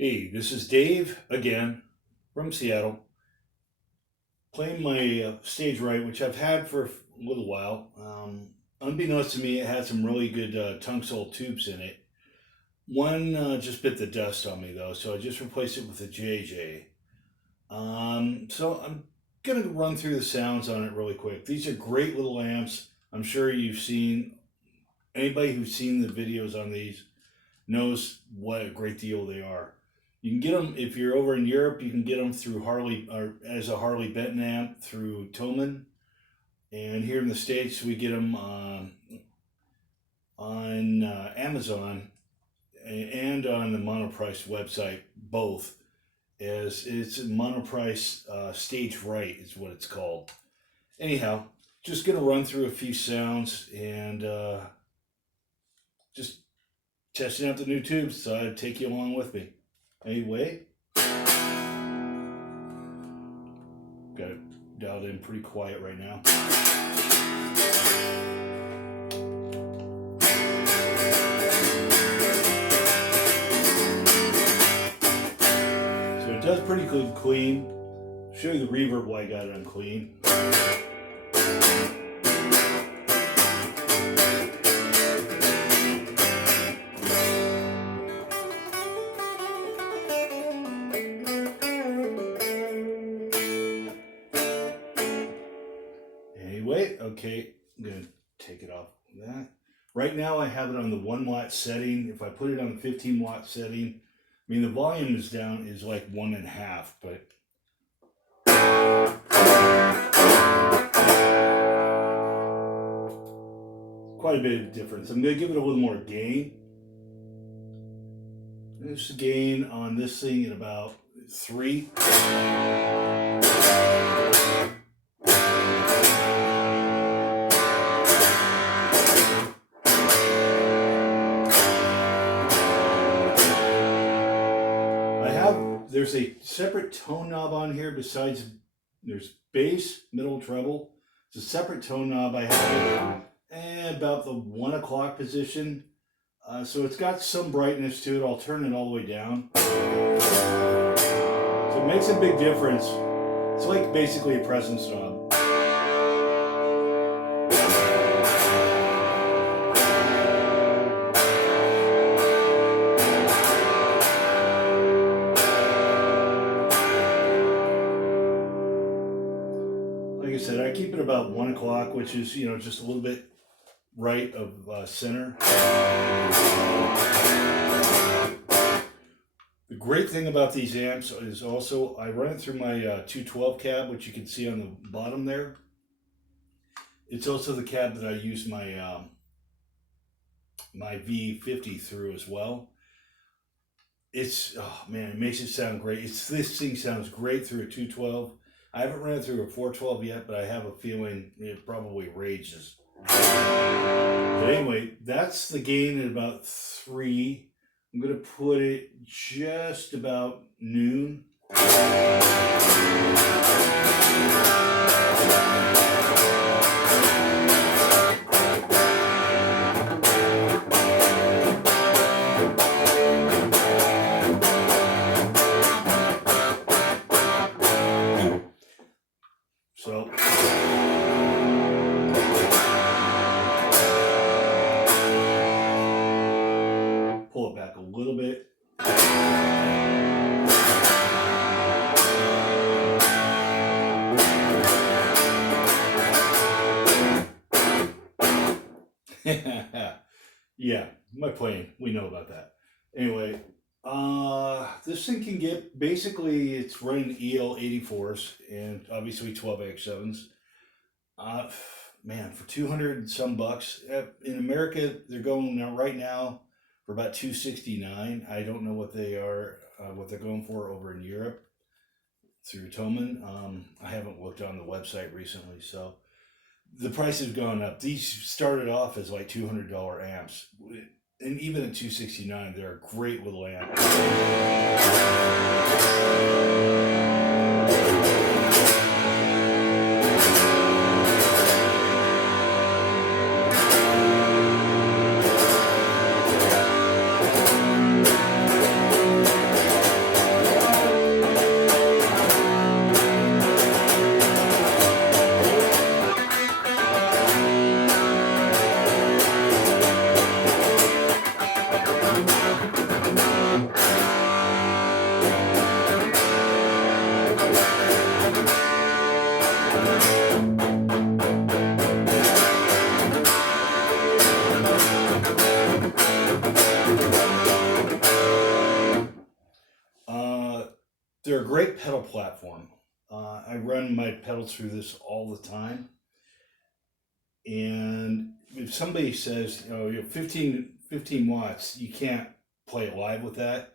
Hey, this is Dave again from Seattle, playing my stage right, which I've had for a little while. Unbeknownst to me, it had some really good tungsol tubes in it. One just bit the dust on me though, so I just replaced it with a JJ. So I'm gonna run through the sounds on it really quick. These are great little amps. I'm sure you've seen anybody who's seen the videos on these knows what a great deal they are. You can get them if you're over in Europe. You can get them through Harley or as a Harley Benton amp through Tillman, and here in the States we get them on Amazon and on the Monoprice website. Both as it's Monoprice Stage Right is what it's called. Anyhow, just gonna run through a few sounds and just testing out the new tubes, so I'd take you along with me. Anyway, got it dialed in pretty quiet right now. So it does pretty good clean. I'll show you the reverb why I got it on clean. Okay, I'm gonna take it off that. Right now I have it on the 1 watt setting. If I put it on the 15 watt setting, I mean the volume is down is like 1.5, but quite a bit of difference. I'm gonna give it a little more gain. There's the gain on this thing at about 3. There's a separate tone knob on here besides there's bass, middle, treble. It's a separate tone knob. I have it about the 1 o'clock position. So it's got some brightness to it. I'll turn it all the way down. So it makes a big difference. It's like basically a presence knob. Like I said, I keep it about 1 o'clock, which is, just a little bit right of center. The great thing about these amps is also I run it through my 212 cab, which you can see on the bottom there. It's also the cab that I use my my V50 through as well. It's, oh man, it makes it sound great. This thing sounds great through a 212. I haven't run it through a 412 yet, but I have a feeling it probably rages. But anyway, that's the gain at about 3. I'm going to put it just about noon. So pull it back a little bit. Yeah, my plane. We know about that. Anyway, this thing can get, basically it's running EL84s and obviously 12X7s. Man, for 200 and some bucks in America, they're going now right now for about $269. I don't know what they are, what they're going for over in Europe through Tillman. I haven't looked on the website recently, so the price has gone up. These started off as like $200 amps. And even at $269, they're a great little amp. They're a great pedal platform. I run my pedals through this all the time. And if somebody says, you know 15 watts, you can't play live with that.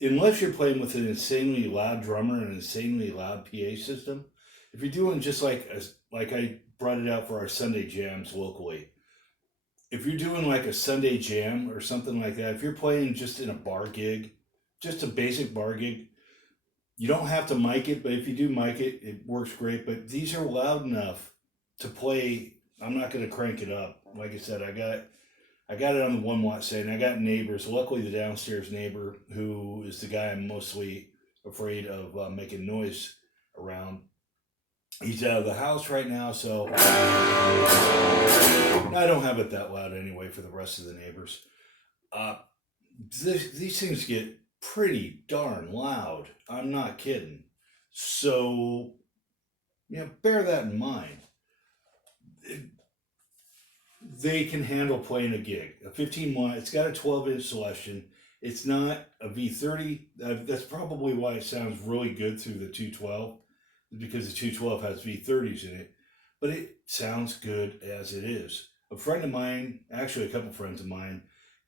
Unless you're playing with an insanely loud drummer and an insanely loud PA system. If you're doing just like I brought it out for our Sunday jams locally, if you're doing like a Sunday jam or something like that, if you're playing just in a bar gig, just a basic bar gig, you don't have to mic it, but if you do mic it, it works great. But these are loud enough to play. I'm not going to crank it up. Like I said, I got it on the 1 watt setting. I got neighbors. Luckily, the downstairs neighbor, who is the guy I'm mostly afraid of making noise around, he's out of the house right now, so I don't have it that loud anyway for the rest of the neighbors. Uh, these things get pretty darn loud. I'm not kidding. So, bear that in mind. They can handle playing a gig. A 15 watt, it's got a 12-inch selection. It's not a V30. That's probably why it sounds really good through the 212, because the 212 has V30s in it. But it sounds good as it is. A friend of mine, actually a couple friends of mine,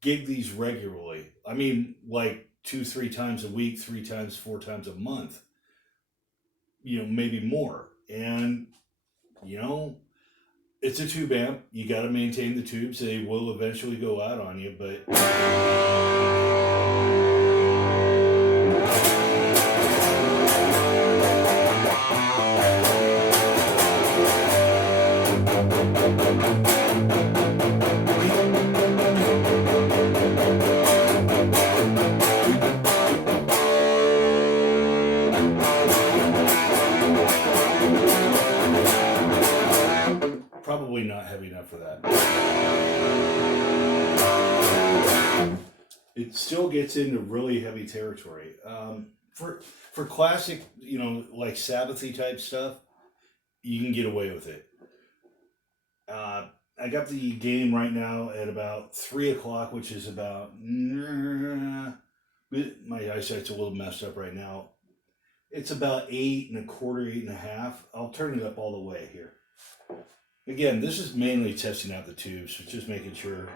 gig these regularly. I mean, like 2-3 times a week, 3 times, 4 times a month. Maybe more. And, it's a tube amp. You got to maintain the tubes. They will eventually go out on you, but probably not heavy enough for that. It still gets into really heavy territory. For classic, like Sabbathy type stuff, you can get away with it. I got the game right now at about 3 o'clock, which is about my eyesight's a little messed up right now. It's about 8 1/4, 8 1/2. I'll turn it up all the way here. Again, this is mainly testing out the tubes, so just making sure.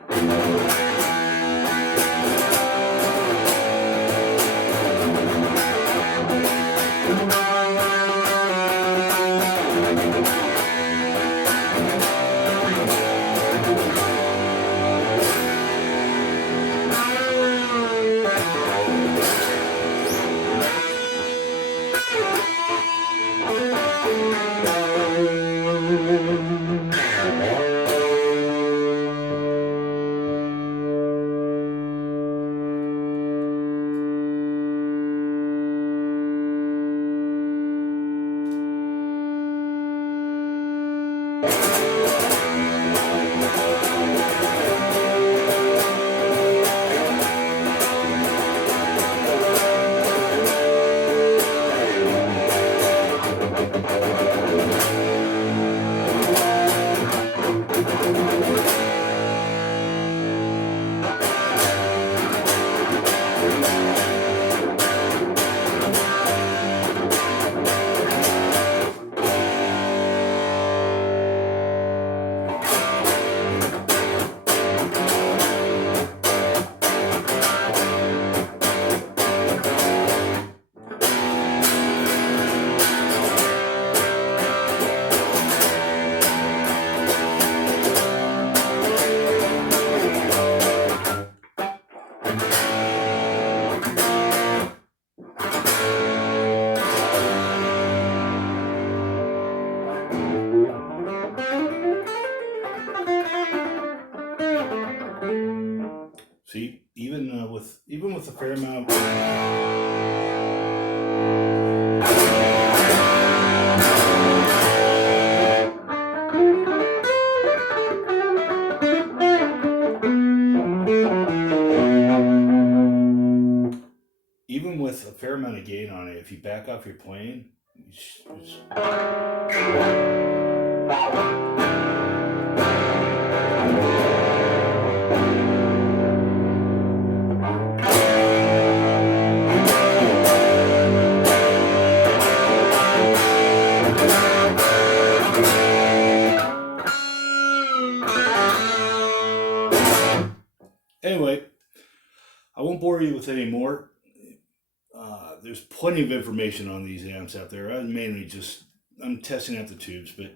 See, even with a fair amount. Even with a fair amount of gain on it, if you back off your plane, with anymore. There's plenty of information on these amps out there. I'm testing out the tubes, but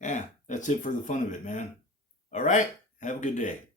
yeah, that's it for the fun of it, man. All right, have a good day.